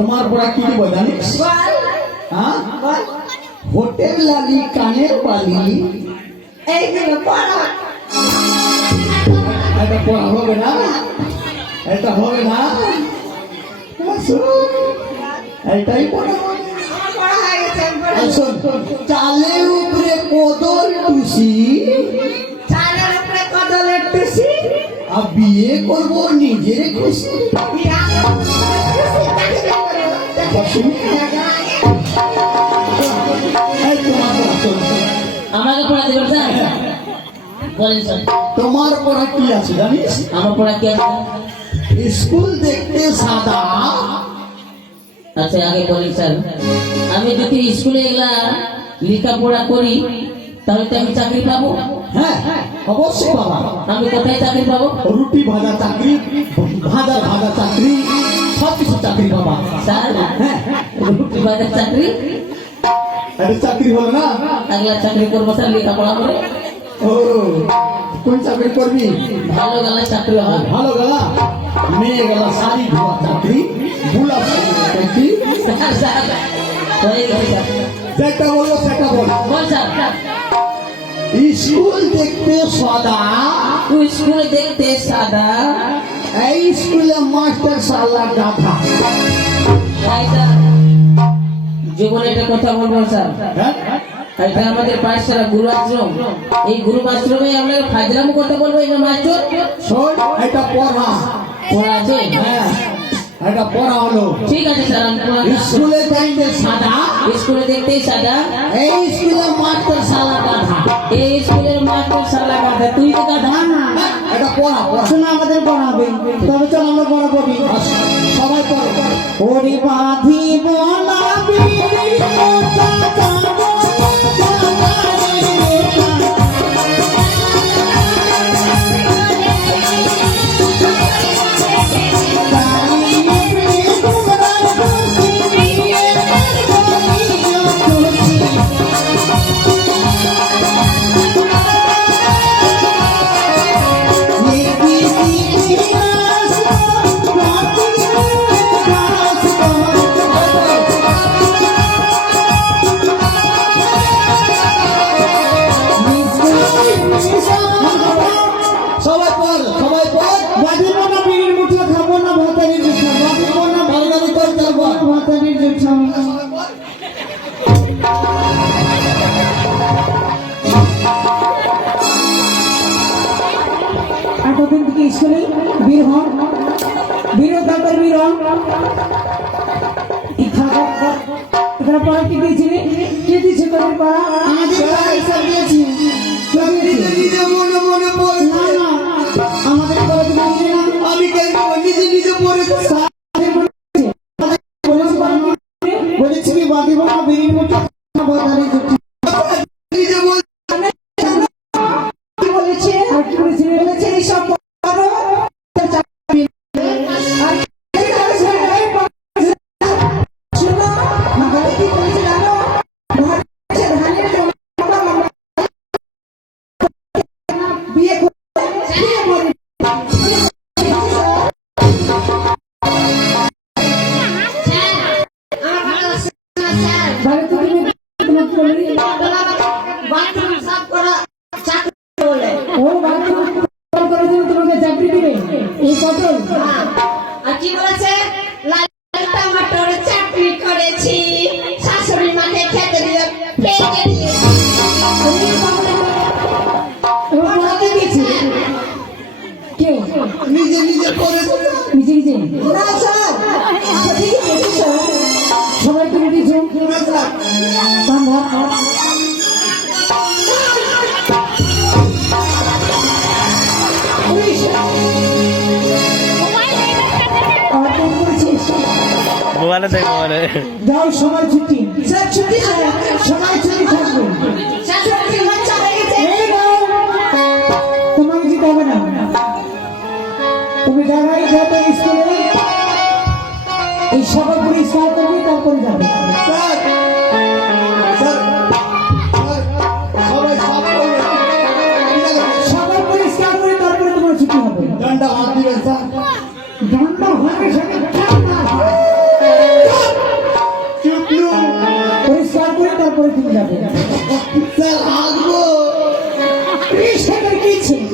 তোমার পড়া কি দিব জানিস? হ্যাঁ, হোটেল লালি কানের বালি। এইগুলো পড়া এটা পড়া হবে না, এটা হবে না, এটাই পড়া হবে। পড়া হয়ে গেছে একবারে। শোন, চালের উপরে কদল টুসি, চালের উপরে কদলের টুসি, আর বিয়ে করবো নিজের খুশি। এই তোমার পড়া, শোন, শোন। আমাকে পড়া দেবেন স্যার? বলেন স্যার। তোমার পড়া কি আছে জানিস? আমার পড়া কি আছে? স্কুল দেখতে সাদা। আচ্ছা আগে বলেন স্যার, আমি যদি স্কুলে এগুলা লেখাপড়া করি তাহলে তো আমি চাকরি পাবো? হ্যাঁ, অবশ্যই বাবা। আমি কোথায় চাকরি পাবো? রুটি ভাজা চাকরি, ভাজা ভাজা চাকরি, সব কিছু চাকরি বাবা। স্যার হ্যাঁ, রুটি বাজার চাকরি? এটা চাকরি হলো না? আগলা চাকরি করবো স্যার লেখাপড়া করে। ও, কোন চাকরি করবি? ভালো গেলা চাকরি হবে। ভালো গেলা, মেয়ে গেলা শাড়ি ধোয়া চাকরি, গোলাপ চাকরি। স্যার স্যার হয়ে গেছে স্যার। যেটা বলবো সেটা বল। বল স্যার। স্কুল দেখতে সাদা, তুই স্কুলে দেখতে সাদা, এই স্কুলে মাস্টার সালা গাধা। তাই স্যার জীবনে একটা কথা বলবো স্যার, হ্যাঁ, এটা আমাদের পাঠশালা গুরু আশ্রম, এই গুরু আশ্রমে আমরা ফাজলামো কথা বলবো। এটা মাস্টার শোন, এটা পড়া। পড়া আছে? হ্যাঁ, এটা পড়া হলো। ঠিক আছে স্যার, আমি পড়া স্কুলে দেখতে সাদা, স্কুলে দেখতেই সাদা, এই স্কুলে মাস্টার সালা গাধা। এই স্কুলের মাস্টার শালা গাধা। তুই তো গাধা না। এটা পড়া পড়া। শোনা আমাদের পড়াবে, তবে চল আমরা পড়া পড়ি। সবাই পড়ো। ওরে বাঁধিব না বিড়ি মোটা কাগজ সবাই পড়, সবাই পড়। বাঁধিব না বিড়ির মুঠো, খাবো না ভাতারির জুঠা, বাঁধিব না তাড়াতাড়ি কর, তাড়াতাড়ি কর। ভাতারির জুঠা। এতদিন থেকে স্কুলে বীর হন, বীর তারপর বীর হন। এখানে পড়া কি দিয়েছিলি? কে দিয়েছে তোদের পড়া? আমাদের পড়া স্যার দিয়েছি। নিজে মনে মনে পড়ে। না না, আমাদের পড়া দিয়েছি না। আমি কেন নিজে নিজে পড়ে? বলেছি কি বাঁধিব না বিড়ির মুঠো, ভাতারির জুঠা। নিজে বল। কি বলেছে? আর কি বলেছে? বলেছে এইসব পড়ো, চাকরি আর শোনো, আমাদের কি বলেছে জানো? ধানের বিয়ে করে বিয়ে করে ভালো তো তুমি তোমার বলি বাথরুম সাফ করা চাকরি বলে। ও বাথরুম সাফ করার জন্য তোমাকে চাকরি দিবে এই পটল? আর কি বলেছে? লাল টমাটোর চাটনি করেছি, শাশুড়ি মাকে খেতে দিয়ে ফেলে দিয়েছি। তোমার বলাতে দিয়েছি কে? নিজে নিজে পড়ে। নিজে নিজে না স্যার, ঠিকই বলেছি স্যার। সবাই তুমি দিয়েছো সন্ধ্যা মোবাইলে দেখ মোবাইলে যাও সবাই ছুটি। স্যার ছুটি, সবাই ছুটি থাকবে। শাশুড়ি বাচ্চা হয়ে গেছে। এই নাও, তোমাকে যেতে হবে না, তুমি যারাই যাবে স্কুলে এই সবাই পরিষ্কার করবে, তারপরে যাবে। স্যার, স্যার, সবাই সাফ করবে। সবাই পরিষ্কার করে তারপরে তোমার ছুটি হবে। ডান্ডা হাত দিবেন স্যার। দণ্ড হবে সেটা ঠান্ডা হয়। পরিষ্কার করে তারপরে তুমি যাবে স্যার আসবো। সেটার কি ছিল